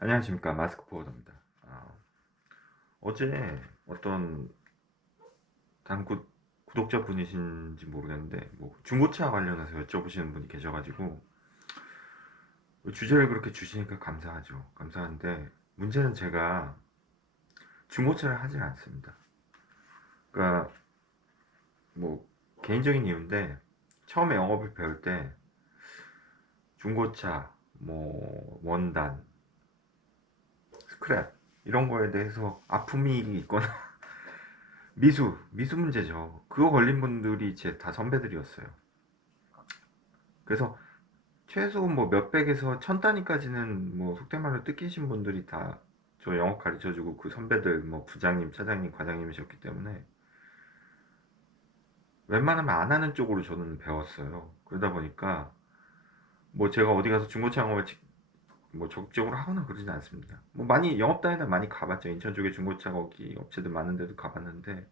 안녕하십니까, 마스크 포워드입니다. 어제 어떤 다른 구독자 분이신지 모르겠는데 뭐 중고차 관련해서 여쭤보시는 분이 계셔가지고 주제를 그렇게 주시니까 감사하죠. 감사한데 문제는 제가 중고차를 하지 않습니다. 그러니까 뭐 개인적인 이유인데 처음에 영업을 배울 때 중고차, 뭐 원단, 스크랩 이런 거에 대해서 아픔이 있거나 미수 문제죠. 그거 걸린 분들이 제 다 선배들이었어요. 그래서 최소 뭐 몇백에서 천 단위까지는 뭐 속된 말로 뜯기신 분들이 다 저 영업 가르쳐주고 그 선배들 뭐 부장님, 차장님, 과장님이셨기 때문에 웬만하면 안 하는 쪽으로 저는 배웠어요. 그러다 보니까 뭐 제가 어디 가서 중고차 영업을 뭐 적극적으로 하거나 그러진 않습니다. 뭐 많이 영업 다니다 많이 가봤죠. 인천 쪽에 중고차 거기 업체들 많은 데도 가봤는데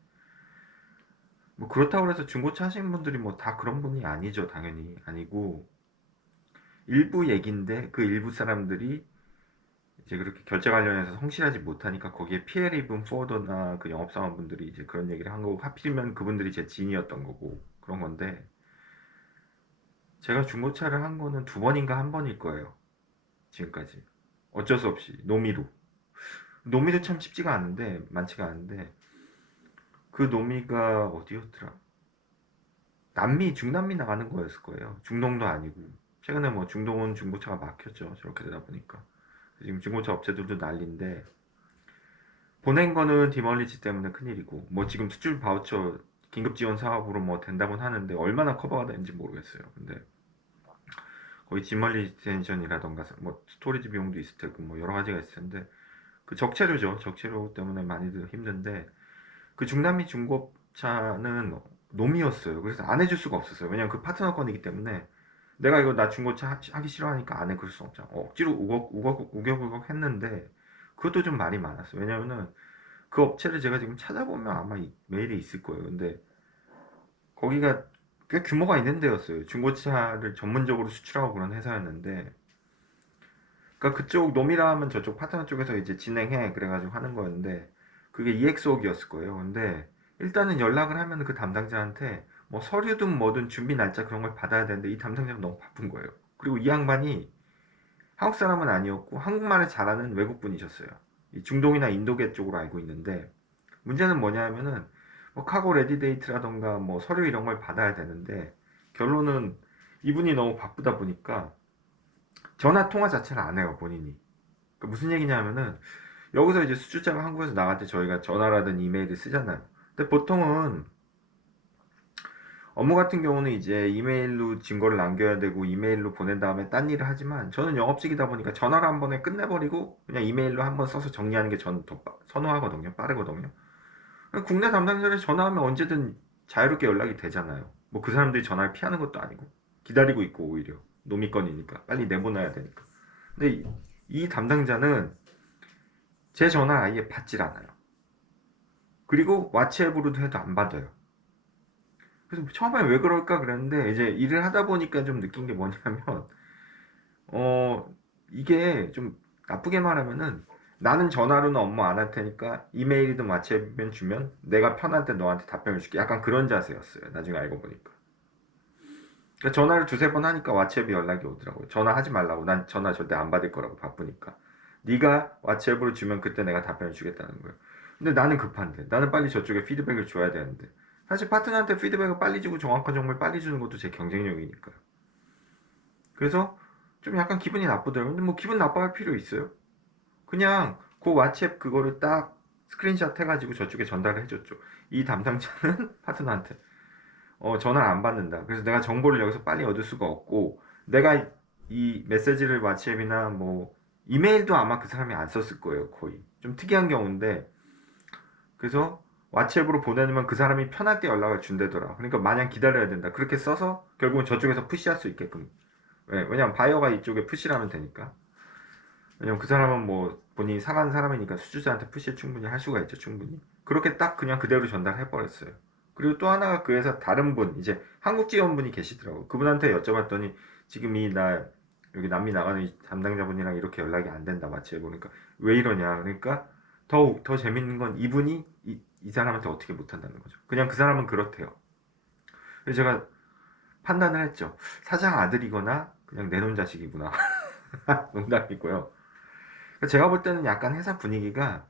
뭐 그렇다고 해서 중고차 하시는 분들이 뭐 다 그런 분이 아니죠. 당연히 아니고 일부 얘기인데 그 일부 사람들이 이제 그렇게 결제 관련해서 성실하지 못하니까 거기에 피해를 입은 포워더나 그 영업사원분들이 이제 그런 얘기를 한 거고 하필이면 그분들이 제 지인이었던 거고 그런 건데 제가 중고차를 한 거는 두 번인가 한 번일 거예요. 지금까지 어쩔 수 없이 노미도 참 쉽지가 않은데 많지가 않은데 그 노미가 어디였더라? 남미 중남미 나가는 거였을 거예요. 중동도 아니고 최근에 뭐 중동은 중고차가 막혔죠. 저렇게 되다 보니까 지금 중고차 업체들도 난리인데 보낸 거는 디멀리지 때문에 큰일이고 뭐 지금 수출 바우처 긴급 지원 사업으로 뭐 된다고는 하는데 얼마나 커버가 되는지 모르겠어요. 근데 거의 디멀리젠션이라던가 뭐 스토리지 비용도 있을 테고 뭐 여러 가지가 있을 텐데 그 적체료죠. 적체료 때문에 많이들 힘든데 그 중남미 중고차는 놈이었어요. 그래서 안 해줄 수가 없었어요. 왜냐면 그 파트너 건이기 때문에 내가 이거 나 중고차 하기 싫어하니까 안 해 그럴 수 없잖아. 억지로 우격우격 했는데 그것도 좀 말이 많았어요. 왜냐면은 그 업체를 제가 지금 찾아보면 아마 메일에 있을 거예요. 근데 거기가 꽤 규모가 있는 데였어요. 중고차를 전문적으로 수출하고 그런 회사였는데, 그러니까 그쪽 놈이라 하면 저쪽 파트너 쪽에서 이제 진행해 그래가지고 하는 거였는데, 그게 EX옥이었을 거예요. 근데 일단은 연락을 하면 그 담당자한테 뭐 서류든 뭐든 준비 날짜 그런 걸 받아야 되는데 이 담당자가 너무 바쁜 거예요. 그리고 이 양반이 한국 사람은 아니었고 한국말을 잘하는 외국분이셨어요. 이 중동이나 인도계 쪽으로 알고 있는데 문제는 뭐냐면은 뭐 카고 레디데이트라던가 뭐 서류 이런 걸 받아야 되는데 결론은 이분이 너무 바쁘다 보니까 전화 통화 자체를 안 해요 본인이. 그러니까 무슨 얘기냐면은 여기서 이제 수출자가 한국에서 나갈 때 저희가 전화라든 이메일을 쓰잖아요. 근데 보통은 업무 같은 경우는 이제 이메일로 증거를 남겨야 되고 이메일로 보낸 다음에 딴 일을 하지만 저는 영업직이다 보니까 전화를 한 번에 끝내버리고 그냥 이메일로 한 번 써서 정리하는 게 저는 더 선호하거든요. 빠르거든요. 국내 담당자를 전화하면 언제든 자유롭게 연락이 되잖아요. 뭐 그 사람들이 전화를 피하는 것도 아니고 기다리고 있고 오히려 노미건이니까 빨리 내보내야 되니까. 근데 이 담당자는 제 전화 아예 받질 않아요. 그리고 왓츠앱으로도 해도 안 받아요. 그래서 처음에 왜 그럴까 그랬는데 이제 일을 하다 보니까 좀 느낀 게 뭐냐면 어 이게 좀 나쁘게 말하면은 나는 전화로는 업무 안 할 테니까 이메일이든 왓츠앱이든 주면 내가 편할 때 너한테 답변을 줄게. 약간 그런 자세였어요. 나중에 알고 보니까. 그러니까 전화를 두세 번 하니까 왓츠앱이 연락이 오더라고요. 전화하지 말라고. 난 전화 절대 안 받을 거라고 바쁘니까. 네가 왓츠앱으로 주면 그때 내가 답변을 주겠다는 거예요. 근데 나는 급한데. 나는 빨리 저쪽에 피드백을 줘야 되는데. 사실 파트너한테 피드백을 빨리 주고 정확한 정보를 빨리 주는 것도 제 경쟁력이니까요. 그래서 좀 약간 기분이 나쁘더라고요. 근데 뭐 기분 나빠할 필요 있어요? 그냥 그 왓츠앱 그거를 딱 스크린샷 해가지고 저쪽에 전달을 해줬죠. 이 담당자는 파트너한테 전화를 안 받는다. 그래서 내가 정보를 여기서 빨리 얻을 수가 없고 내가 이 메시지를 왓츠앱이나 뭐 이메일도 아마 그 사람이 안 썼을 거예요. 거의 좀 특이한 경우인데 그래서 왓츠앱으로 보내면 그 사람이 편할 때 연락을 준대더라. 그러니까 마냥 기다려야 된다. 그렇게 써서 결국은 저쪽에서 푸시할 수 있게끔. 왜냐면 바이어가 이쪽에 푸시를 하면 되니까. 왜냐면 그 사람은 뭐 본인이 사간 사람이니까 수주자한테 푸시 충분히 할 수가 있죠. 충분히. 그렇게 딱 그냥 그대로 전달해 버렸어요. 그리고 또 하나가 그 회사 다른 분 이제 한국 지원분이 계시더라고. 그분한테 여쭤봤더니 지금 이 나 여기 남미 나가는 이 담당자분이랑 이렇게 연락이 안 된다 마치 보니까 왜 이러냐. 그러니까 더 재밌는 건 이분이 이 사람한테 어떻게 못한다는 거죠. 그냥 그 사람은 그렇대요. 그래서 제가 판단을 했죠. 사장 아들이거나 그냥 내놓은 자식이구나. 농담이고요. 제가 볼 때는 약간 회사 분위기가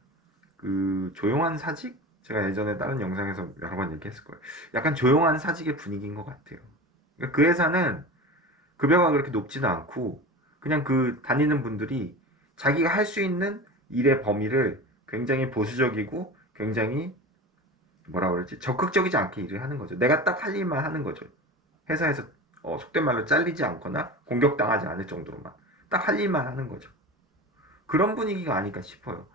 그 조용한 사직? 제가 예전에 다른 영상에서 여러 번 얘기했을 거예요. 약간 조용한 사직의 분위기인 것 같아요. 그러니까 그 회사는 급여가 그렇게 높지도 않고 그냥 그 다니는 분들이 자기가 할 수 있는 일의 범위를 굉장히 보수적이고 굉장히 뭐라 그러지? 적극적이지 않게 일을 하는 거죠. 내가 딱 할 일만 하는 거죠. 회사에서 속된 말로 잘리지 않거나 공격당하지 않을 정도로만 딱 할 일만 하는 거죠. 그런 분위기가 아닐까 싶어요.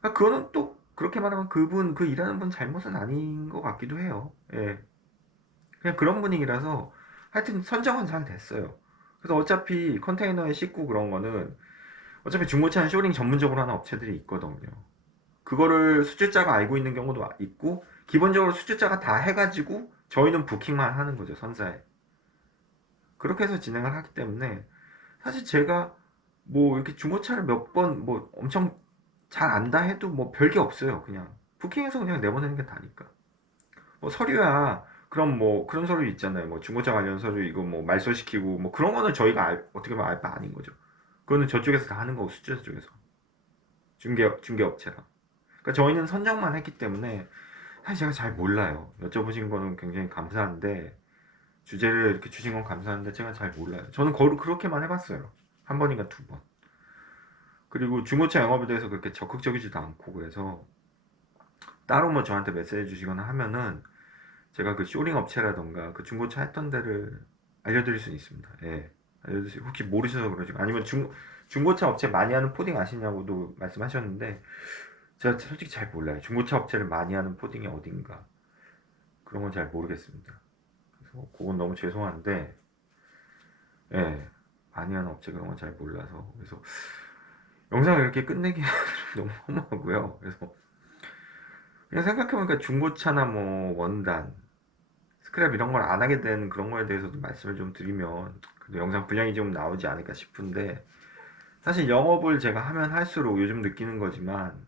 그러니까 그거는 또 그렇게 말하면 그 일하는 분 잘못은 아닌 것 같기도 해요. 예. 그냥 그런 분위기라서 하여튼 선정은 잘 됐어요. 그래서 어차피 컨테이너에 싣고 그런 거는 어차피 중고차는 쇼링 전문적으로 하는 업체들이 있거든요. 그거를 수주자가 알고 있는 경우도 있고 기본적으로 수주자가 다 해가지고 저희는 부킹만 하는 거죠, 선사에. 그렇게 해서 진행을 하기 때문에 사실 제가 뭐 이렇게 중고차를 몇 번 뭐 엄청 잘 안다 해도 뭐 별게 없어요. 그냥 부킹해서 그냥 내보내는 게 다니까. 뭐 서류야. 그럼 뭐 그런 서류 있잖아요. 뭐 중고차 관련 서류 이거 뭐 말소시키고 뭐 그런 거는 저희가 어떻게 보면 알 바 아닌 거죠. 그거는 저쪽에서 다 하는 거고 수주자 쪽에서 중개업체랑. 그러니까 저희는 선정만 했기 때문에 사실 제가 잘 몰라요. 여쭤보신 거는 굉장히 감사한데 주제를 이렇게 주신 건 감사한데 제가 잘 몰라요. 저는 거의 그렇게만 해봤어요. 한 번인가 두 번. 그리고 중고차 영업에 대해서 그렇게 적극적이지도 않고 그래서 따로 뭐 저한테 메시지 주시거나 하면은 제가 그 쇼링 업체라던가 그 중고차 했던 데를 알려드릴 수 있습니다. 예. 알려드릴 수, 혹시 모르셔서 그러지. 아니면 중고차 업체 많이 하는 포딩 아시냐고도 말씀하셨는데 제가 솔직히 잘 몰라요. 중고차 업체를 많이 하는 포딩이 어딘가. 그런 건 잘 모르겠습니다. 그래서 그건 너무 죄송한데, 예. 많이 하는 업체 그런 건 잘 몰라서. 그래서 영상을 이렇게 끝내기 너무 허무하고요. 그래서 그냥 생각해보니까 중고차나 뭐 원단, 스크랩 이런 걸 안 하게 된 그런 거에 대해서도 말씀을 좀 드리면 그래도 영상 분량이 좀 나오지 않을까 싶은데 사실 영업을 제가 하면 할수록 요즘 느끼는 거지만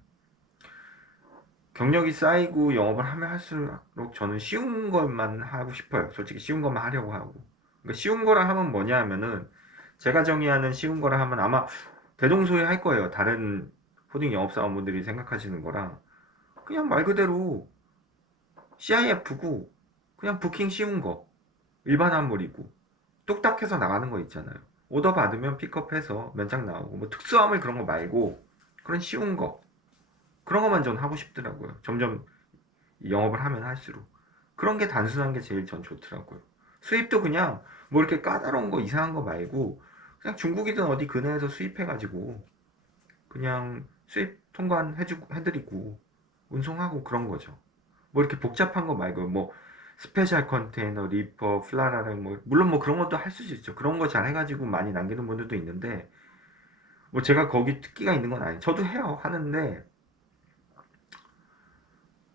경력이 쌓이고 영업을 하면 할수록 저는 쉬운 것만 하고 싶어요. 솔직히 쉬운 것만 하려고 하고. 그러니까 쉬운 거라 하면 뭐냐 하면은 제가 정의하는 쉬운 거라 하면 아마 대동소이할 거예요. 다른 코딩 영업사원분들이 생각하시는 거랑 그냥 말 그대로 CIF고 그냥 부킹 쉬운 거 일반 환물이고 뚝딱 해서 나가는 거 있잖아요. 오더 받으면 픽업해서 면장 나오고 뭐 특수화물 그런 거 말고 그런 쉬운 거 그런 것만 전 하고 싶더라고요. 점점 영업을 하면 할수록 그런 게 단순한 게 제일 전 좋더라고요. 수입도 그냥 뭐 이렇게 까다로운 거 이상한 거 말고 그냥 중국이든 어디 근해에서 수입해가지고 그냥 수입 해드리고 운송하고 그런 거죠. 뭐 이렇게 복잡한 거 말고 뭐 스페셜 컨테이너, 리퍼, 플라라랑 뭐 물론 뭐 그런 것도 할 수 있죠. 그런 거 잘 해가지고 많이 남기는 분들도 있는데 뭐 제가 거기 특기가 있는 건 아니에요. 저도 해요. 하는데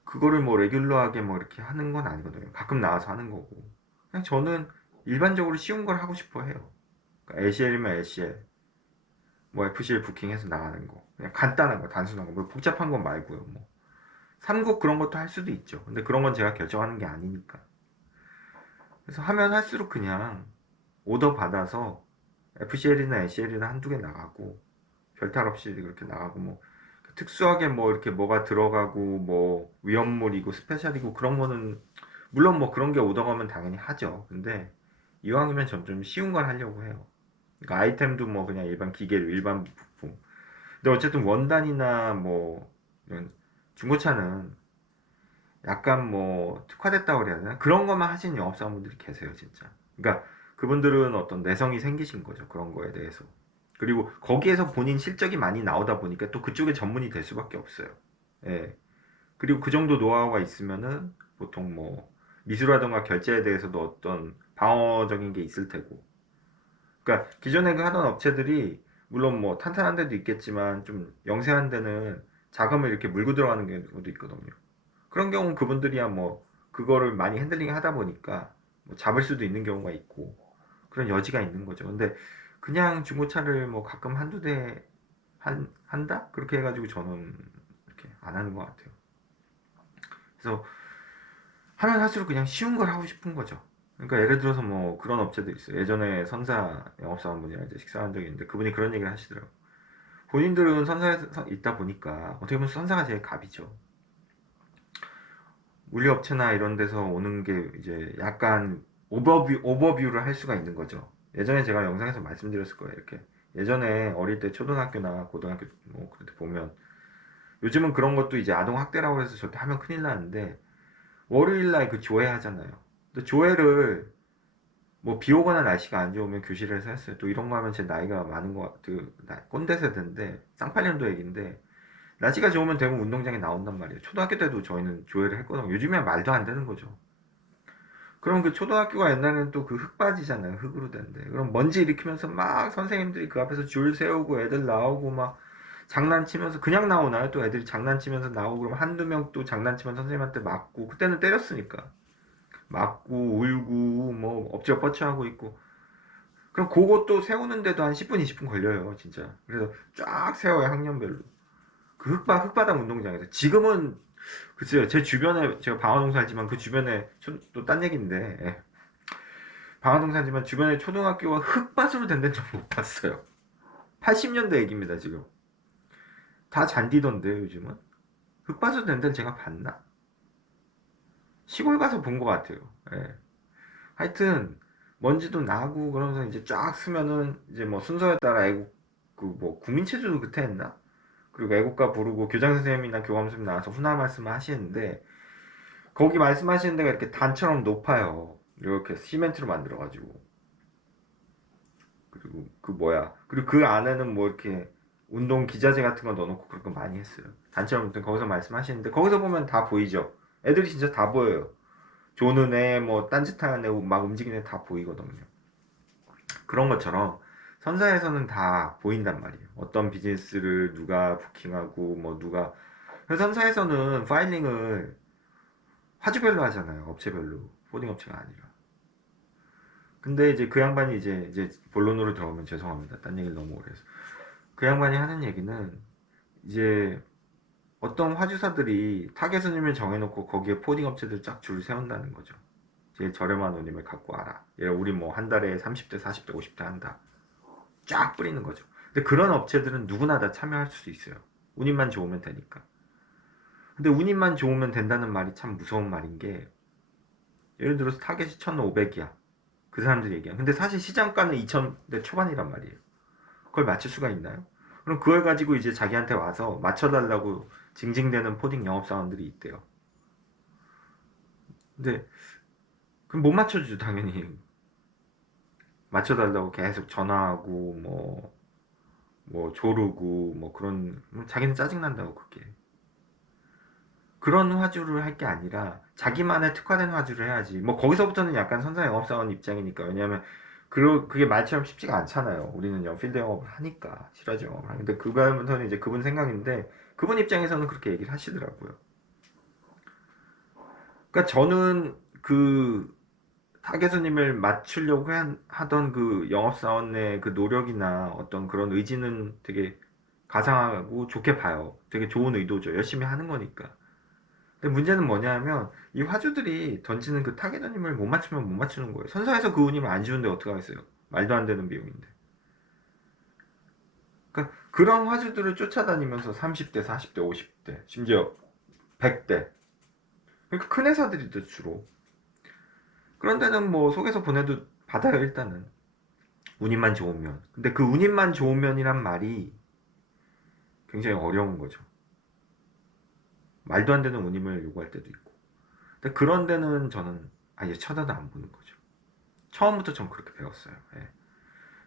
그거를 뭐 레귤러하게 뭐 이렇게 하는 건 아니거든요. 가끔 나와서 하는 거고. 그냥 저는 일반적으로 쉬운 걸 하고 싶어 해요. 그러니까 LCL이면 LCL, 뭐 FCL 부킹해서 나가는 거. 그냥 간단한 거, 단순한 거. 뭐 복잡한 거 말고요. 뭐 삼국 그런 것도 할 수도 있죠. 근데 그런 건 제가 결정하는 게 아니니까. 그래서 하면 할수록 그냥 오더 받아서 FCL이나 LCL이나 한두 개 나가고 별탈 없이 그렇게 나가고 뭐 특수하게 뭐 이렇게 뭐가 들어가고 뭐 위험물이고 스페셜이고 그런 거는 물론 뭐 그런 게 오더가면 당연히 하죠. 근데 이왕이면 점점 쉬운 걸 하려고 해요. 그러니까 아이템도 뭐 그냥 일반 기계류, 일반 부품. 근데 어쨌든 원단이나 뭐 이런 중고차는 약간 뭐 특화됐다고 그래야 되나? 그런 것만 하시는 영업사원분들이 계세요, 진짜. 그러니까 그분들은 어떤 내성이 생기신 거죠, 그런 거에 대해서. 그리고 거기에서 본인 실적이 많이 나오다 보니까 또 그쪽에 전문이 될 수밖에 없어요. 예. 그리고 그 정도 노하우가 있으면은 보통 뭐 미술하던가 결제에 대해서도 어떤 방어적인 게 있을 테고. 그러니까 기존에 그 하던 업체들이 물론 뭐 탄탄한 데도 있겠지만 좀 영세한 데는 자금을 이렇게 물고 들어가는 경우도 있거든요. 그런 경우는 그분들이야 뭐 그거를 많이 핸들링 하다 보니까 뭐 잡을 수도 있는 경우가 있고 그런 여지가 있는 거죠. 근데 그냥 중고차를 뭐 가끔 한두 대 한다? 그렇게 해가지고 저는 이렇게 안 하는 것 같아요. 그래서 하면 할수록 그냥 쉬운 걸 하고 싶은 거죠. 그러니까 예를 들어서 뭐 그런 업체들 있어요. 예전에 선사 영업사원분이랑 이제 식사한 적이 있는데 그분이 그런 얘기를 하시더라고요. 본인들은 선사에 있다 보니까 어떻게 보면 선사가 제일 갑이죠. 물류업체나 이런 데서 오는 게 이제 약간 오버뷰를 할 수가 있는 거죠. 예전에 제가 영상에서 말씀드렸을 거예요. 이렇게 예전에 어릴 때 초등학교나 고등학교 뭐 그럴 때 보면 요즘은 그런 것도 이제 아동학대라고 해서 절대 하면 큰일 나는데 월요일날 그 조회 하잖아요. 근데 조회를 뭐 비 오거나 날씨가 안 좋으면 교실에서 했어요. 또 이런 거 하면 제 나이가 많은 것 같아요. 꼰대 세대인데 쌍팔년도 얘기인데 날씨가 좋으면 대부분 운동장에 나온단 말이에요. 초등학교 때도 저희는 조회를 했거든요. 요즘엔 말도 안 되는 거죠. 그럼 그 초등학교가 옛날에는 또 그 흙바지잖아요. 흙으로 된데. 그럼 먼지 일으키면서 막 선생님들이 그 앞에서 줄 세우고 애들 나오고 막 장난치면서 그냥 나오나요? 또 애들이 장난치면서 나오고 그럼 한두 명 또 장난치면 선생님한테 맞고 그때는 때렸으니까 맞고 울고 뭐 엎치려 뻗쳐하고 있고 그럼 그것도 세우는데도 한 10분 20분 걸려요 진짜. 그래서 쫙 세워요 학년별로. 그 흙바닥 운동장에서 지금은 글쎄요 제 주변에 제가 방화동 살지만 그 주변에 또 딴 얘기인데 예. 방화동 살지만 주변에 초등학교가 흙밭으로 된 데는 좀 못 봤어요. 80년대 얘기입니다 지금. 다 잔디던데 요즘은 흙밭으로 된 데는 제가 봤나? 시골 가서 본 것 같아요. 예. 하여튼 먼지도 나고 그러면서 이제 쫙 쓰면은 이제 뭐 순서에 따라 애국 그 뭐 국민체조도 그때 했나? 그리고 애국가 부르고 교장 선생님이나 교감 선생님 나와서 훈화 말씀을 하시는데 거기 말씀하시는 데가 이렇게 단처럼 높아요. 이렇게 시멘트로 만들어가지고 그리고 그 뭐야 그리고 그 안에는 뭐 이렇게 운동 기자재 같은 거 넣어놓고 그런 거 많이 했어요. 단처럼 거기서 말씀하시는데 거기서 보면 다 보이죠. 애들이 진짜 다 보여요. 조는 애, 뭐 딴짓하는 애, 막 움직이는 애 다 보이거든요. 그런 것처럼 선사에서는 다 보인단 말이에요. 어떤 비즈니스를 누가 부킹하고 뭐 누가 그래서 선사에서는 파일링을 화주별로 하잖아요. 업체별로. 포딩 업체가 아니라. 근데 이제 그 양반이 이제 본론으로 들어오면 죄송합니다. 딴 얘기를 너무 오래 해서. 그 양반이 하는 얘기는 이제 어떤 화주사들이 타겟 손님을 정해놓고 거기에 포딩 업체들 쫙 줄 세운다는 거죠. 제일 저렴한 운임을 갖고 와라. 예를 우리 뭐 한 달에 30대, 40대, 50대 한다. 쫙 뿌리는 거죠. 근데 그런 업체들은 누구나 다 참여할 수 있어요. 운임만 좋으면 되니까. 근데 운임만 좋으면 된다는 말이 참 무서운 말인 게 예를 들어서 타겟이 1,500이야. 그 사람들이 얘기한. 근데 사실 시장가는 2,000대 초반이란 말이에요. 그걸 맞출 수가 있나요? 그럼 그걸 가지고 이제 자기한테 와서 맞춰달라고 징징대는 포딩 영업사원들이 있대요. 근데 그럼 못 맞춰주죠 당연히. 맞춰달라고 계속 전화하고 뭐 조르고 뭐 그런 자기는 짜증난다고 그게. 그런 화주를 할 게 아니라 자기만의 특화된 화주를 해야지. 뭐 거기서부터는 약간 선사 영업사원 입장이니까. 왜냐하면 그게 말처럼 쉽지가 않잖아요. 우리는 필드 영업을 하니까 실화지 영업을 하는데 그거부터는 이제 그분 생각인데 그분 입장에서는 그렇게 얘기를 하시더라고요. 그러니까 저는 그 타겟 손님을 맞추려고 하던 그 영업사원의 그 노력이나 어떤 그런 의지는 되게 가상하고 좋게 봐요. 되게 좋은 의도죠. 열심히 하는 거니까. 근데 문제는 뭐냐면 이 화주들이 던지는 그 타겟님을 못 맞추면 못 맞추는 거예요. 선사에서 그 운임을 안 주는데 어떡하겠어요. 말도 안 되는 비용인데. 그러니까 그런 화주들을 쫓아다니면서 30대, 40대, 50대, 심지어 100대. 그러니까 큰 회사들이죠 주로. 그런 데는 뭐 속에서 보내도 받아요 일단은. 운임만 좋으면. 근데 그 운임만 좋으면이란 말이 굉장히 어려운 거죠. 말도 안 되는 운임을 요구할 때도 있고. 근데 그런 데는 저는 아예 쳐다도 안 보는 거죠. 처음부터 전 그렇게 배웠어요. 예.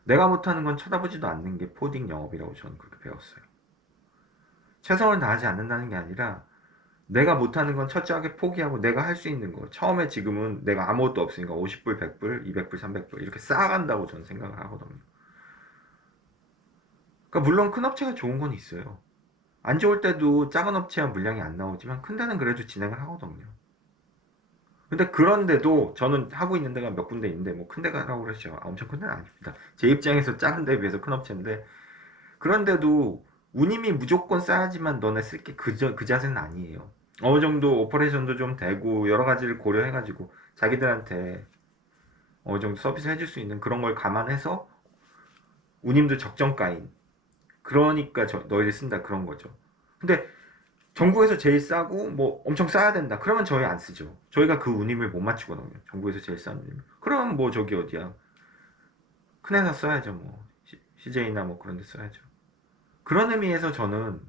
내가 못하는 건 쳐다보지도 않는 게 포딩 영업이라고 저는 그렇게 배웠어요. 최선을 다하지 않는다는 게 아니라 내가 못하는 건 철저하게 포기하고 내가 할 수 있는 거. 처음에 지금은 내가 아무것도 없으니까 50불, 100불, 200불, 300불 이렇게 쌓아간다고 저는 생각을 하거든요. 그러니까 물론 큰 업체가 좋은 건 있어요. 안 좋을 때도 작은 업체와 물량이 안 나오지만 큰 데는 그래도 진행을 하거든요. 근데 그런데도 저는 하고 있는 데가 몇 군데 있는데 뭐 큰 데가라고 그러죠. 엄청 큰 데는 아닙니다. 제 입장에서 작은 데에 비해서 큰 업체인데 그런데도 운임이 무조건 쌓야지만 너네 쓸 게 그 자세는 아니에요. 어느 정도 오퍼레이션도 좀 되고 여러 가지를 고려해가지고 자기들한테 어느 정도 서비스 해줄 수 있는 그런 걸 감안해서 운임도 적정가인 그러니까 너희를 쓴다 그런 거죠. 근데 전국에서 제일 싸고 뭐 엄청 싸야 된다 그러면 저희 안 쓰죠. 저희가 그 운임을 못 맞추거든요. 전국에서 제일 싼 운임. 그러면 뭐 저기 어디야 큰 회사 써야죠. 뭐 CJ나 뭐 그런 데 써야죠. 그런 의미에서 저는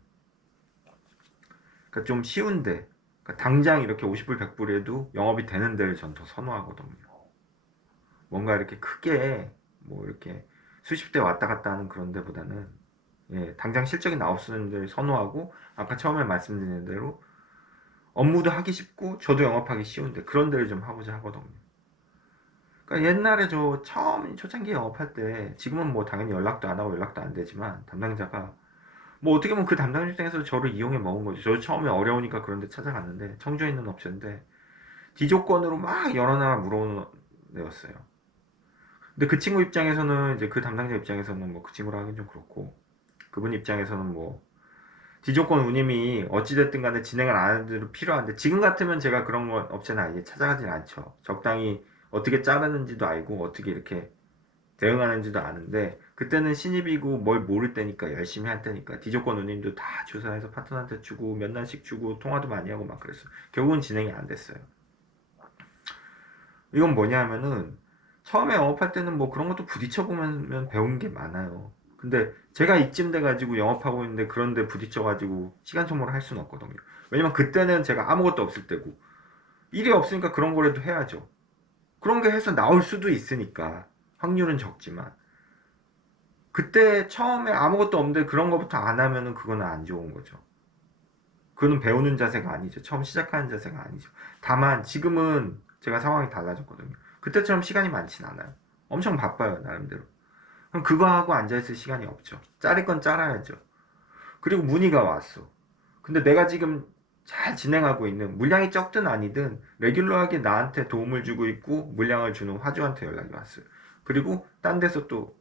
그러니까 좀 쉬운데 그러니까 당장 이렇게 50불 100불에도 영업이 되는 데를 전 더 선호하거든요. 뭔가 이렇게 크게 뭐 이렇게 수십 대 왔다 갔다 하는 그런 데보다는 예, 당장 실적이 나올 수 있는 데를 선호하고 아까 처음에 말씀드린 대로 업무도 하기 쉽고 저도 영업하기 쉬운데 그런 데를 좀 하고자 하거든요. 그러니까 옛날에 저 처음 초창기 영업할 때 지금은 뭐 당연히 연락도 안 하고 연락도 안 되지만 담당자가 뭐 어떻게 보면 그 담당자 입장에서 저를 이용해 먹은 거죠. 저 처음에 어려우니까 그런 데 찾아갔는데 청주에 있는 업체인데 디조건으로 막 여러 나라 물어오는 데였어요. 근데 그 친구 입장에서는 이제 그 담당자 입장에서는 뭐 그 친구라 하긴 좀 그렇고 그분 입장에서는 뭐 디조건 운임이 어찌됐든 간에 진행을 안 하는 대로 필요한데 지금 같으면 제가 그런 건 업체는 아예 찾아가진 않죠. 적당히 어떻게 자르는지도 알고 어떻게 이렇게 대응하는지도 아는데 그때는 신입이고 뭘 모를 때니까 열심히 할 때니까 디조건 운임도 다 조사해서 파트너한테 주고 몇 날씩 주고 통화도 많이 하고 막 그랬어. 결국은 진행이 안 됐어요. 이건 뭐냐 하면은 처음에 영업할 때는 뭐 그런 것도 부딪혀 보면 배운 게 많아요. 근데 제가 이쯤 돼가지고 영업하고 있는데 그런데 부딪혀가지고 시간 소모를 할 수는 없거든요. 왜냐면 그때는 제가 아무것도 없을 때고 일이 없으니까 그런 거라도 해야죠. 그런 게 해서 나올 수도 있으니까 확률은 적지만 그때 처음에 아무것도 없는데 그런 거부터 안 하면은 그거는 안 좋은 거죠. 그거는 배우는 자세가 아니죠. 처음 시작하는 자세가 아니죠. 다만 지금은 제가 상황이 달라졌거든요. 그때처럼 시간이 많진 않아요. 엄청 바빠요, 나름대로. 그럼 그거 하고 앉아있을 시간이 없죠. 자를 건 잘라야죠. 그리고 문의가 왔어. 근데 내가 지금 잘 진행하고 있는 물량이 적든 아니든 레귤러하게 나한테 도움을 주고 있고 물량을 주는 화주한테 연락이 왔어요. 그리고 딴 데서 또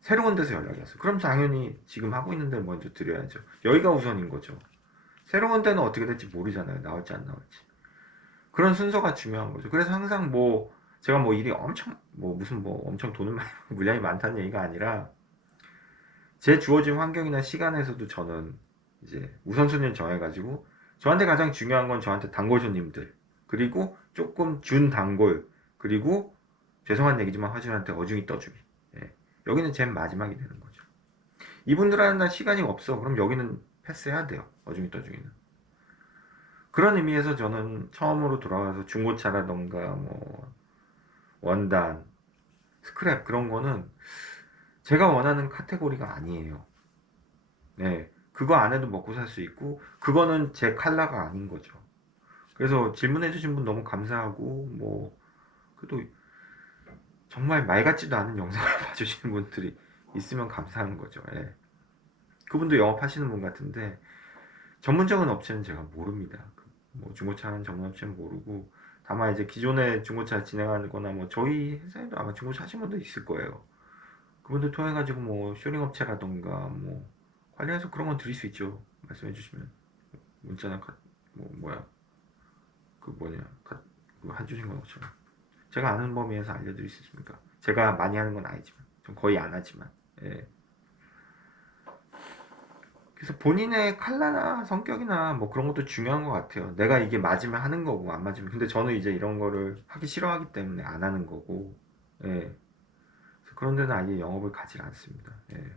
새로운 데서 연락이 왔어요. 그럼 당연히 지금 하고 있는 데를 먼저 드려야죠. 여기가 우선인 거죠. 새로운 데는 어떻게 될지 모르잖아요. 나올지 안 나올지. 그런 순서가 중요한 거죠. 그래서 항상 뭐 제가 뭐 일이 엄청 뭐 무슨 뭐 엄청 돈을 많이 물량이 많다는 얘기가 아니라 제 주어진 환경이나 시간에서도 저는 이제 우선순위를 정해가지고 저한테 가장 중요한 건 저한테 단골 손님들 그리고 조금 준 단골 그리고 죄송한 얘기지만 화주한테 어중이 떠주기. 예. 여기는 제일 마지막이 되는 거죠. 이분들한테 나 시간이 없어. 그럼 여기는 패스해야 돼요. 어중이 떠주기는. 그런 의미에서 저는 처음으로 돌아와서 중고차라던가 뭐 원단, 스크랩 그런 거는 제가 원하는 카테고리가 아니에요. 네, 그거 안 해도 먹고 살 수 있고 그거는 제 칼라가 아닌 거죠. 그래서 질문해주신 분 너무 감사하고 뭐 그래도 정말 말 같지도 않은 영상을 봐주시는 분들이 있으면 감사한 거죠. 예. 그분도 영업하시는 분 같은데 전문적인 업체는 제가 모릅니다. 뭐 중고차 하는 전문 업체는 모르고 다만 이제 기존에 중고차 진행하는 거나 뭐 저희 회사에도 아마 중고차 하시는 분도 있을 거예요. 그분들 통해 가지고 뭐 쇼링 업체라던가 뭐 관련해서 그런 건 드릴 수 있죠. 말씀해 주시면 문자나 뭐 뭐야 그 뭐냐 그거 해주신 것처럼 제가 아는 범위에서 알려드릴 수 있습니까? 제가 많이 하는 건 아니지만 좀 거의 안 하지만 예. 그래서 본인의 칼라나 성격이나 뭐 그런 것도 중요한 것 같아요. 내가 이게 맞으면 하는 거고 안 맞으면 근데 저는 이제 이런 거를 하기 싫어하기 때문에 안 하는 거고 예. 그래서 그런 데는 아예 영업을 가지 않습니다. 예.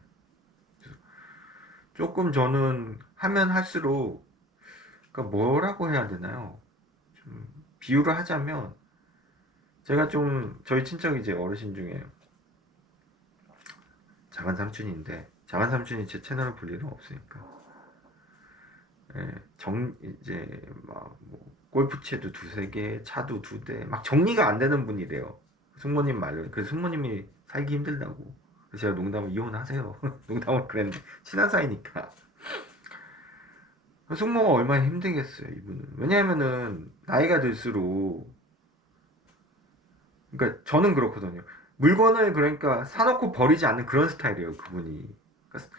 조금 저는 하면 할수록 그러니까 뭐라고 해야 되나요? 좀 비유를 하자면 제가 좀 저희 친척 이제 어르신 중에 작은 삼촌인데 작은 삼촌이 제 채널을 볼 일은 없으니까 예, 이제 막뭐 골프채도 두세 개, 차도 두 대, 막 정리가 안 되는 분이래요. 숙모님 말로. 그래서 숙모님이 살기 힘들다고. 그래서 제가 농담을 이혼하세요. 농담을 그랬는데 친한 사이니까. 숙모가 얼마나 힘들겠어요, 이분은. 왜냐하면은 나이가 들수록 그러니까 저는 그렇거든요. 물건을 그러니까 사놓고 버리지 않는 그런 스타일이에요, 그분이. 그러니까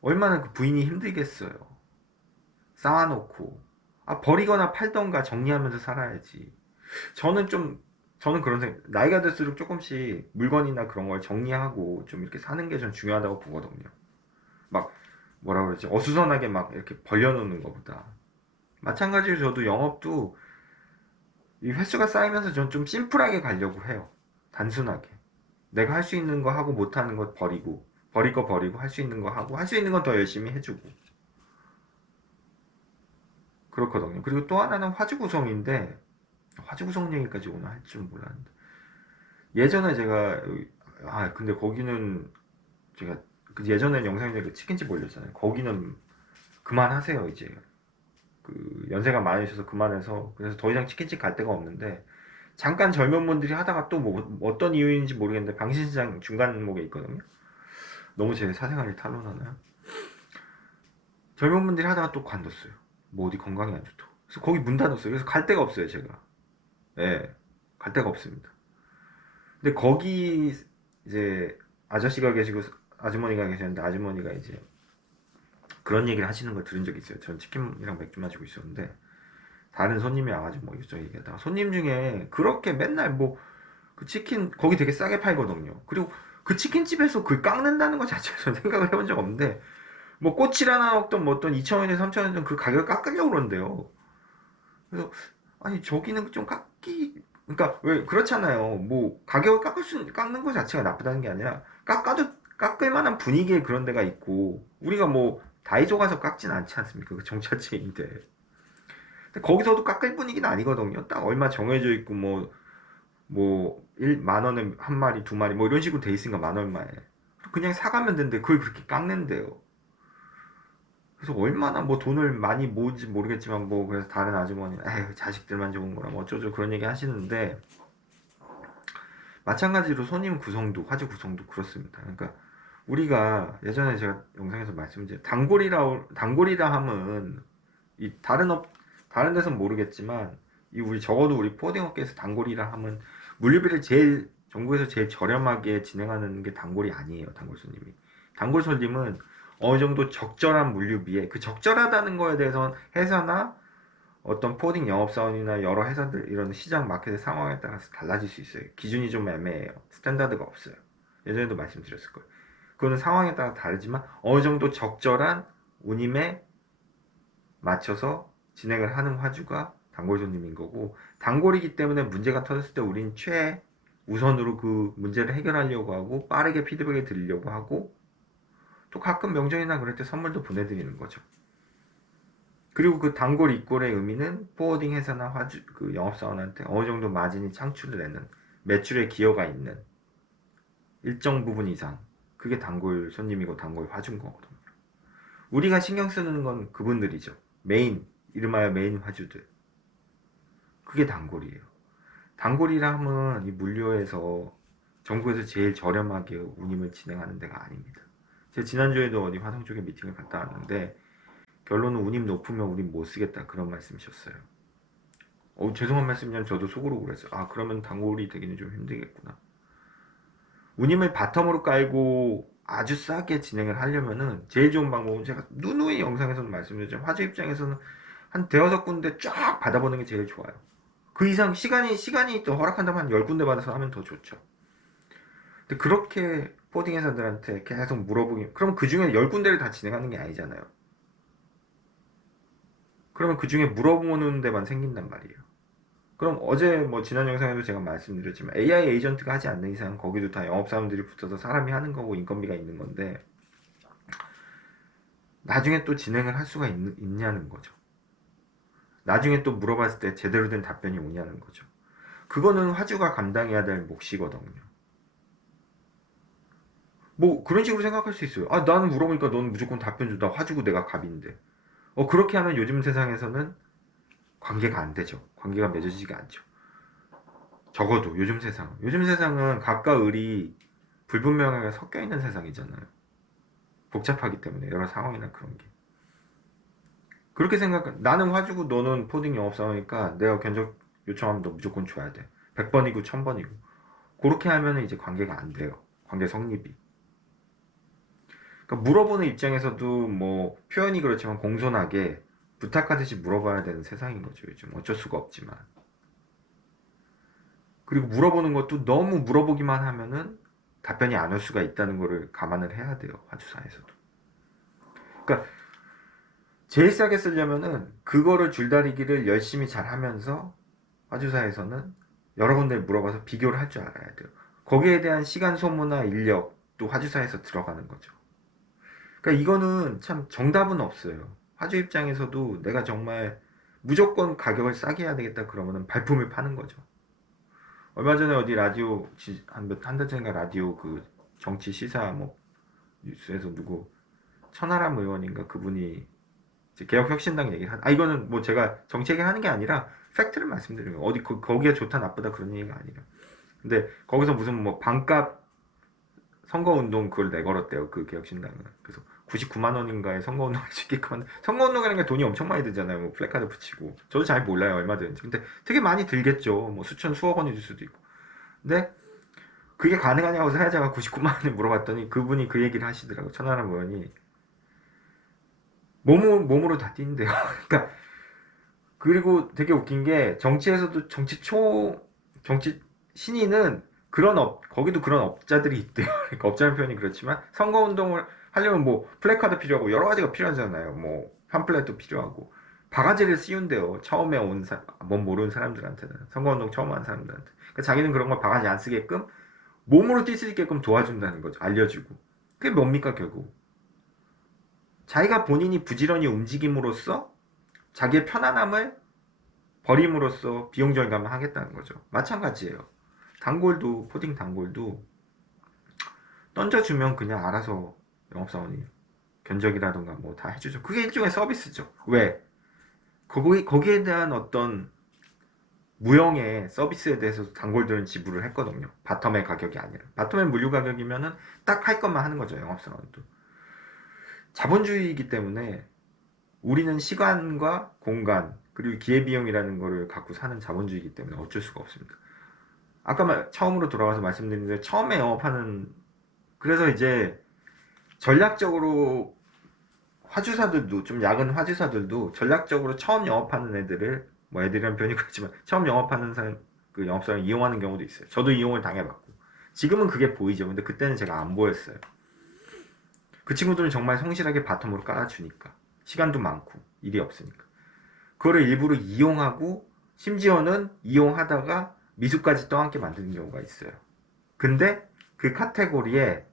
얼마나 그 부인이 힘들겠어요. 쌓아놓고. 아, 버리거나 팔던가 정리하면서 살아야지. 저는 좀, 저는 그런 생각, 나이가 들수록 조금씩 물건이나 그런 걸 정리하고 좀 이렇게 사는 게 전 중요하다고 보거든요. 막, 뭐라 그러지, 어수선하게 막 이렇게 벌려놓는 것보다. 마찬가지로 저도 영업도 이 횟수가 쌓이면서 전 좀 심플하게 가려고 해요. 단순하게. 내가 할 수 있는 거 하고 못하는 거 버리고, 버릴 거 버리고, 할 수 있는 거 하고, 할 수 있는 건 더 열심히 해주고. 그렇거든요. 그리고 또 하나는 화주 구성인데, 화주 구성 얘기까지 오늘 할 줄 몰랐는데. 예전에 제가, 근데 거기는 제가, 그 예전에 영상에 그 치킨집 올렸잖아요. 거기는 그만하세요, 이제. 그 연세가 많으셔서 그만해서, 그래서 더 이상 치킨집 갈 데가 없는데, 잠깐 젊은 분들이 하다가 또 뭐, 어떤 이유인지 모르겠는데, 방신시장 중간목에 있거든요. 너무 제 사생활을 탄론하나요? 젊은 분들이 하다가 또 관뒀어요. 뭐 어디 건강이 안 좋다고. 그래서 거기 문 닫았어요. 그래서 갈 데가 없어요, 제가. 예, 갈 데가 없습니다. 근데 거기 이제 아저씨가 계시고 아주머니가 계셨는데 아주머니가 이제 그런 얘기를 하시는 걸 들은 적이 있어요. 전 치킨이랑 맥주 마시고 있었는데 다른 손님이 와가지고 뭐 이것저것 얘기하다가 손님 중에 그렇게 맨날 뭐 그 치킨 거기 되게 싸게 팔거든요. 그리고 그 치킨집에서 그걸 깎는다는 것 자체를 저는 생각을 해본 적 없는데 뭐 꼬치 하나 먹던 뭐 어떤 2,000원에 3,000원 그 가격을 깎으려고 그러는데요. 그래서 아니 저기는 좀 깎기 그러니까 왜 그렇잖아요. 뭐 가격을 깎는 거 자체가 나쁘다는 게 아니라 깎아도 깎을 만한 분위기에 그런 데가 있고 우리가 뭐 다이소 가서 깎진 않지 않습니까? 그 정차체인데. 근데 거기서도 깎을 분위기는 아니거든요. 딱 얼마 정해져 있고 뭐 1만 원에 한 마리, 두 마리 뭐 이런 식으로 돼 있으니까 만 얼마에. 그냥 사가면 되는데 그걸 그렇게 깎는데요. 그래서 얼마나 뭐 돈을 많이 모은지 모르겠지만 뭐 그래서 다른 아주머니는 에휴 자식들만 좋은 거라 뭐 어쩌죠 그런 얘기 하시는데 마찬가지로 손님 구성도 화재 구성도 그렇습니다. 그러니까 우리가 예전에 제가 영상에서 말씀드린 단골이라 함은 이 다른 데선 모르겠지만 이 우리 적어도 우리 포딩 업계에서 단골이라 함은 물류비를 제일 전국에서 제일 저렴하게 진행하는 게 단골이 아니에요. 단골 손님이. 단골 손님은 어느 정도 적절한 물류비에 그 적절하다는 거에 대해서는 회사나 어떤 포딩 영업사원이나 여러 회사들 이런 시장 마켓의 상황에 따라서 달라질 수 있어요. 기준이 좀 애매해요. 스탠다드가 없어요. 예전에도 말씀드렸을 거예요. 그거는 상황에 따라 다르지만 어느 정도 적절한 운임에 맞춰서 진행을 하는 화주가 단골 손님인 거고 단골이기 때문에 문제가 터졌을 때 우린 최우선으로 그 문제를 해결하려고 하고 빠르게 피드백을 드리려고 하고 또 가끔 명절이나 그럴 때 선물도 보내드리는 거죠. 그리고 그 단골 이꼴의 의미는 포워딩 회사나 화주 그 영업사원한테 어느 정도 마진이 창출되는 매출에 기여가 있는 일정 부분 이상 그게 단골 손님이고 단골 화주인 거거든요. 우리가 신경 쓰는 건 그분들이죠. 메인 이름하여 메인 화주들 그게 단골이에요. 단골이라 하면 이 물류에서 전국에서 제일 저렴하게 운임을 진행하는 데가 아닙니다. 제가 지난주에도 어디 화성 쪽에 미팅을 갔다 왔는데 결론은 운임 높으면 우린 못 쓰겠다 그런 말씀이셨어요. 죄송한 말씀이면 저도 속으로 그랬어요. 아 그러면 단골이 되기는 좀 힘들겠구나. 운임을 바텀으로 깔고 아주 싸게 진행을 하려면은 제일 좋은 방법은 제가 누누이 영상에서는 말씀드렸죠. 화재 입장에서는 한 대여섯 군데 쫙 받아보는 게 제일 좋아요. 그 이상 시간이 또 허락한다면 한 10군데 받아서 하면 더 좋죠. 근데 그렇게 포딩 회사들한테 계속 물어보기 그럼 그 중에 10군데를 다 진행하는 게 아니잖아요. 그러면 그 중에 물어보는 데만 생긴단 말이에요. 그럼 어제 뭐 지난 영상에도 제가 말씀드렸지만 AI 에이전트가 하지 않는 이상 거기도 다 영업사원들이 붙어서 사람이 하는 거고 인건비가 있는 건데 나중에 또 진행을 할 수가 있냐는 거죠. 나중에 또 물어봤을 때 제대로 된 답변이 오냐는 거죠. 그거는 화주가 감당해야 될 몫이거든요. 뭐 그런 식으로 생각할 수 있어요. 아 나는 물어보니까 너는 무조건 답변 줘. 나 화주고 내가 갑인데. 그렇게 하면 요즘 세상에서는 관계가 안 되죠. 관계가 맺어지지가 않죠. 적어도 요즘 세상은 갑과 을이 불분명하게 섞여 있는 세상이잖아요. 복잡하기 때문에 여러 상황이나 그런 게. 그렇게 나는 화주고 너는 포딩 영업사원이니까 내가 견적 요청하면 너 무조건 줘야 돼. 100번이고 1000번이고. 그렇게 하면 이제 관계가 안 돼요. 관계 성립이. 그러니까 물어보는 입장에서도 뭐 표현이 그렇지만 공손하게 부탁하듯이 물어봐야 되는 세상인 거죠. 요즘 어쩔 수가 없지만. 그리고 물어보는 것도 너무 물어보기만 하면은 답변이 안 올 수가 있다는 거를 감안을 해야 돼요. 화주사에서도. 그러니까 제일 싸게 쓰려면은 그거를 줄다리기를 열심히 잘 하면서 화주사에서는 여러 군데 물어봐서 비교를 할 줄 알아야 돼요. 거기에 대한 시간 소모나 인력도 화주사에서 들어가는 거죠. 그러니까 이거는 참 정답은 없어요. 화주 입장에서도 내가 정말 무조건 가격을 싸게 해야 되겠다 그러면은 발품을 파는 거죠. 얼마 전에 어디 라디오 한 달 전인가 라디오 그 정치 시사 뭐 뉴스에서 누구 천하람 의원인가 그분이 개혁혁신당 얘기를 이거는 뭐 제가 정치 얘기를 하는 게 아니라 팩트를 말씀드리는 거예요. 어디 거기가 좋다 나쁘다 그런 얘기가 아니라. 근데 거기서 무슨 뭐 반값 선거운동 그걸 내걸었대요. 그 개혁신당은. 그래서 99만 원인가에 선거운동 할 수 있게끔 선거운동이라는 게 돈이 엄청 많이 들잖아요. 뭐 플래카드 붙이고. 저도 잘 몰라요. 얼마 드는지. 근데 되게 많이 들겠죠. 뭐 수천 수억 원이 들 수도 있고. 근데 그게 가능하냐고 사회자가 99만 원을 물어봤더니 그분이 그 얘기를 하시더라고요. 천하람 의원이. 몸으로 다 뛴대요. 그러니까 그리고 되게 웃긴 게 정치에서도 정치 신인은 거기도 그런 업자들이 있대요. 그러니까 업자는 표현이 그렇지만 선거운동을 하려면 뭐 플래카드 필요하고 여러 가지가 필요하잖아요. 뭐 팜플렛도 필요하고 바가지를 씌운대요. 처음에 뭔 모르는 사람들한테는 선거운동 처음 하는 사람들한테. 그러니까 자기는 그런 걸 바가지 안 쓰게끔 몸으로 뛸 수 있게끔 도와준다는 거죠. 알려주고. 그게 뭡니까 결국? 자기가 본인이 부지런히 움직임으로써 자기의 편안함을 버림으로써 비용 절감을 하겠다는 거죠. 마찬가지예요. 단골도 포딩 단골도 던져주면 그냥 알아서 영업사원이 견적이라던가 뭐 다 해주죠. 그게 일종의 서비스죠. 왜? 거기에 대한 어떤 무형의 서비스에 대해서 단골들은 지불을 했거든요. 바텀의 가격이 아니라. 바텀의 물류 가격이면은 딱 할 것만 하는 거죠. 영업사원도. 자본주의이기 때문에 우리는 시간과 공간 그리고 기회비용이라는 거를 갖고 사는 자본주의이기 때문에 어쩔 수가 없습니다. 아까 처음으로 돌아와서 말씀드린 대로 처음에 영업하는 그래서 이제 전략적으로 화주사들도 좀 약은 화주사들도 전략적으로 처음 영업하는 애들을 뭐 애들이란 표현이 그렇지만 처음 영업하는 사람 그 영업사를 이용하는 경우도 있어요. 저도 이용을 당해봤고 지금은 그게 보이죠. 근데 그때는 제가 안 보였어요. 그 친구들은 정말 성실하게 바텀으로 깔아주니까 시간도 많고 일이 없으니까 그거를 일부러 이용하고 심지어는 이용하다가 미수까지 떠안게 만드는 경우가 있어요. 근데 그 카테고리에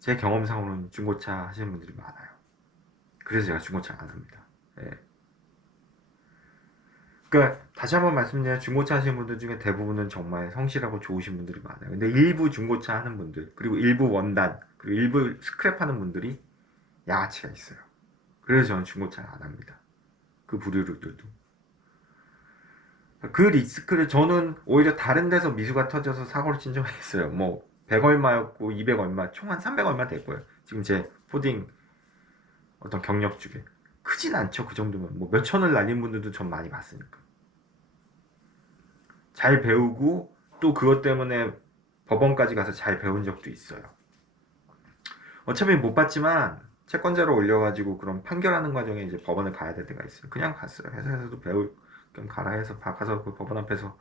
제 경험상으로는 중고차 하시는 분들이 많아요. 그래서 제가 중고차 안 합니다. 예. 그러니까 다시 한번 말씀드리면 중고차 하시는 분들 중에 대부분은 정말 성실하고 좋으신 분들이 많아요. 근데 일부 중고차 하는 분들 그리고 일부 원단 그리고 일부 스크랩 하는 분들이 양아치가 있어요. 그래서 저는 중고차를 안 합니다. 그 부류들도. 그 리스크를 저는 오히려 다른 데서 미수가 터져서 사고를 친 적이 있어요. 뭐 100 얼마였고 200 얼마 총 한 300 얼마 될 거예요. 지금 제 포딩 어떤 경력 중에 크진 않죠. 그 정도면 뭐 몇천을 날린 분들도 전 많이 봤으니까 잘 배우고 또 그것 때문에 법원까지 가서 잘 배운 적도 있어요. 어차피 못 봤지만 채권자로 올려가지고 그런 판결하는 과정에 이제 법원을 가야 될 때가 있어요. 그냥 갔어요. 회사에서도 배울 겸 가라 해서 가서 그 법원 앞에서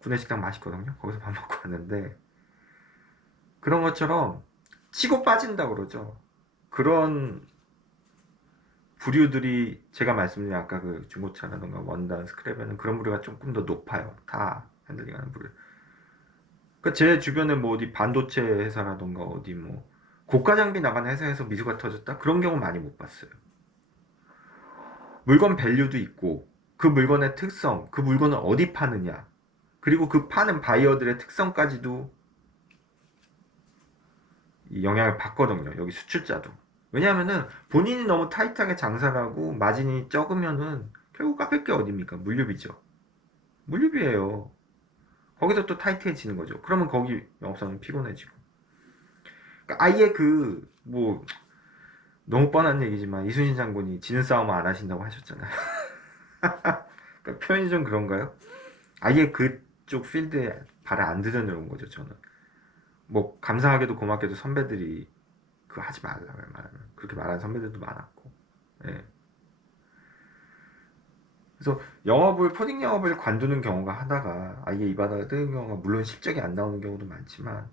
구내식당 맛있거든요. 거기서 밥 먹고 왔는데 그런 것처럼 치고 빠진다 그러죠. 그런 부류들이 제가 말씀드린 아까 그 중고차라든가 원단 스크랩에는 그런 부류가 조금 더 높아요. 다 핸들링하는 부류. 그러니까 제 주변에 뭐 어디 반도체 회사라든가 어디 뭐 고가 장비 나가는 회사에서 미수가 터졌다 그런 경우 많이 못 봤어요. 물건 밸류도 있고 그 물건의 특성, 그 물건을 어디 파느냐 그리고 그 파는 바이어들의 특성까지도 영향을 받거든요. 여기 수출자도. 왜냐하면은 본인이 너무 타이트하게 장사를 하고 마진이 적으면은 결국 깎을 게 어딥니까? 물류비죠. 물류비예요. 거기서 또 타이트해지는 거죠. 그러면 거기 영업사는 피곤해지고. 그러니까 아예 뭐 너무 뻔한 얘기지만 이순신 장군이 지는 싸움을 안 하신다고 하셨잖아요. 그러니까 표현이 좀 그런가요? 아예 그쪽 필드에 발에 안 들여놓은 거죠, 저는. 뭐 감사하게도 고맙게도 선배들이 그거 하지 말라 말하면 그렇게 말하는 선배들도 많았고. 예. 그래서 영업을 코딩 영업을 관두는 경우가 하다가 아예 이 바닥에 뜨는 경우가 물론 실적이 안 나오는 경우도 많지만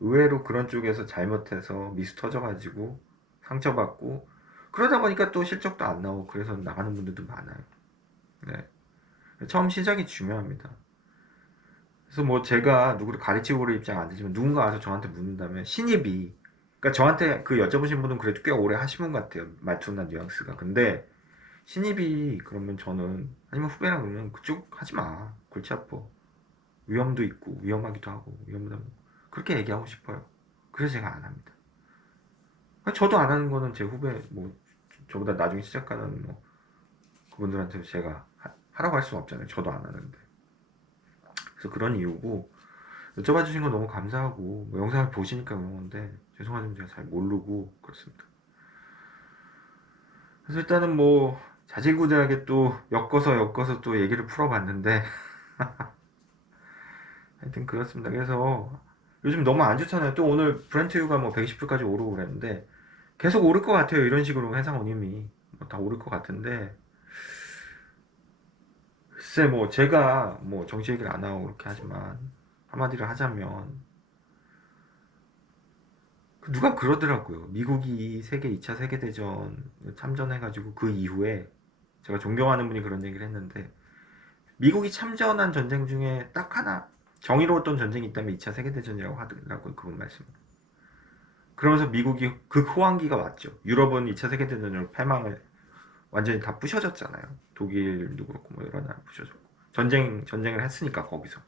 의외로 그런 쪽에서 잘못해서 미스 터져가지고 상처받고 그러다 보니까 또 실적도 안 나오고 그래서 나가는 분들도 많아요. 네. 처음 시작이 중요합니다. 그래서 뭐 제가 누구를 가르치고 그럴 입장 안 되지만 누군가 와서 저한테 묻는다면 신입이 그러니까 저한테 그 여쭤보신 분은 그래도 꽤 오래 하신 분 같아요. 말투나 뉘앙스가. 근데 신입이 그러면 저는 아니면 후배랑 그러면 그쪽 하지 마. 골치 아파. 위험도 있고 위험하기도 하고 위험도 하고 그렇게 얘기하고 싶어요. 그래서 제가 안 합니다. 저도 안 하는 거는 제 후배 뭐 저보다 나중에 시작하는 뭐 그분들한테 제가 하라고 할 수는 없잖아요. 저도 안 하는데. 그래서 그런 이유고 여쭤봐 주신 거 너무 감사하고 뭐 영상을 보시니까 그런 건데 죄송하지만 제가 잘 모르고 그렇습니다. 그래서 일단은 뭐 자질구레하게 또 엮어서 또 얘기를 풀어봤는데 하여튼 그렇습니다. 그래서 요즘 너무 안 좋잖아요. 또 오늘 브렌트유가 뭐 120불까지 오르고 그랬는데 계속 오를 것 같아요. 이런 식으로 회사원님이 뭐다 오를 것 같은데 글쎄 뭐 제가 뭐 정치 얘기를 안 하고 그렇게 하지만 한마디를 하자면 누가 그러더라고요. 미국이 세계 2차 세계대전 참전해가지고 그 이후에 제가 존경하는 분이 그런 얘기를 했는데 미국이 참전한 전쟁 중에 딱 하나 정의로웠던 전쟁이 있다면 2차 세계대전이라고 하더라고요. 그분 말씀. 그러면서 미국이 극호황기가 왔죠. 유럽은 2차 세계대전으로 패망을 완전히 다 부셔졌잖아요. 독일도 그렇고 뭐 여러 나라 부셔졌고 전쟁을 했으니까 거기서.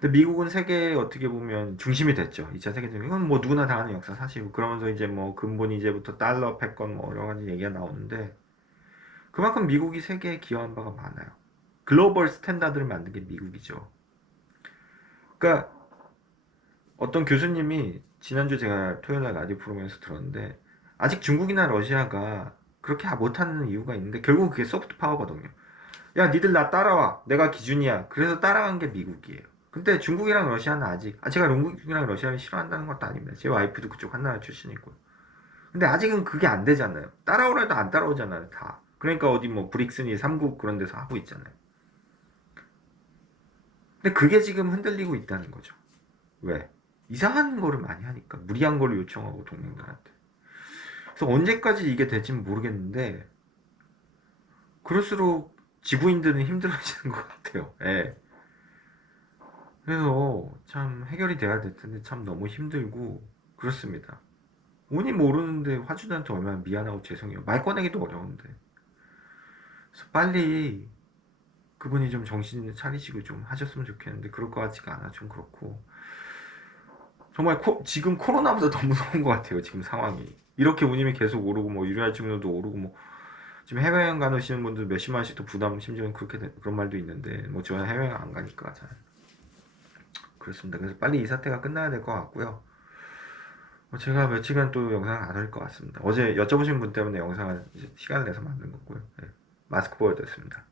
근데 미국은 세계에 어떻게 보면 중심이 됐죠. 2차 세계대전. 이건 뭐 누구나 다 아는 역사 사실이고 그러면서 이제 뭐 근본 이제부터 달러 패권 뭐 여러 가지 얘기가 나오는데 그만큼 미국이 세계에 기여한 바가 많아요. 글로벌 스탠다드를 만든 게 미국이죠. 그러니까 어떤 교수님이 지난주 제가 토요일날 라디오 프로그램에서 들었는데 아직 중국이나 러시아가 그렇게 못하는 이유가 있는데 결국 그게 소프트 파워거든요. 야 니들 나 따라와 내가 기준이야. 그래서 따라간 게 미국이에요. 근데 중국이랑 러시아는 아직 제가 중국이랑 러시아를 싫어한다는 것도 아닙니다. 제 와이프도 그쪽 한 나라 출신이고 근데 아직은 그게 안 되잖아요. 따라오라 해도 안 따라오잖아요 다. 그러니까 어디 뭐 브릭스니 3국 그런 데서 하고 있잖아요. 근데 그게 지금 흔들리고 있다는 거죠. 왜? 이상한 거를 많이 하니까 무리한 거를 요청하고 동맹들한테. 그래서 언제까지 이게 될지는 모르겠는데 그럴수록 지구인들은 힘들어지는 것 같아요. 예. 그래서 참 해결이 돼야 될 텐데 참 너무 힘들고 그렇습니다. 운이 모르는데 화주한테 얼마나 미안하고 죄송해요. 말 꺼내기도 어려운데. 그래서 빨리 그분이 좀 정신을 차리시고 좀 하셨으면 좋겠는데 그럴 것 같지가 않아. 좀 그렇고 정말 지금 코로나보다 더 무서운 것 같아요. 지금 상황이 이렇게 운임이 계속 오르고 뭐 유료할 증료도 오르고 뭐 지금 해외여행 가시는 분들 몇십만씩 또 부담 심지어는 그런 말도 있는데 뭐 저는 해외여행 안 가니까 잘 그렇습니다. 그래서 빨리 이 사태가 끝나야 될 것 같고요. 제가 며칠간 또 영상을 안 할 것 같습니다. 어제 여쭤보신 분 때문에 영상을 시간을 내서 만든 거고요. 네. 마스크 보여드렸습니다.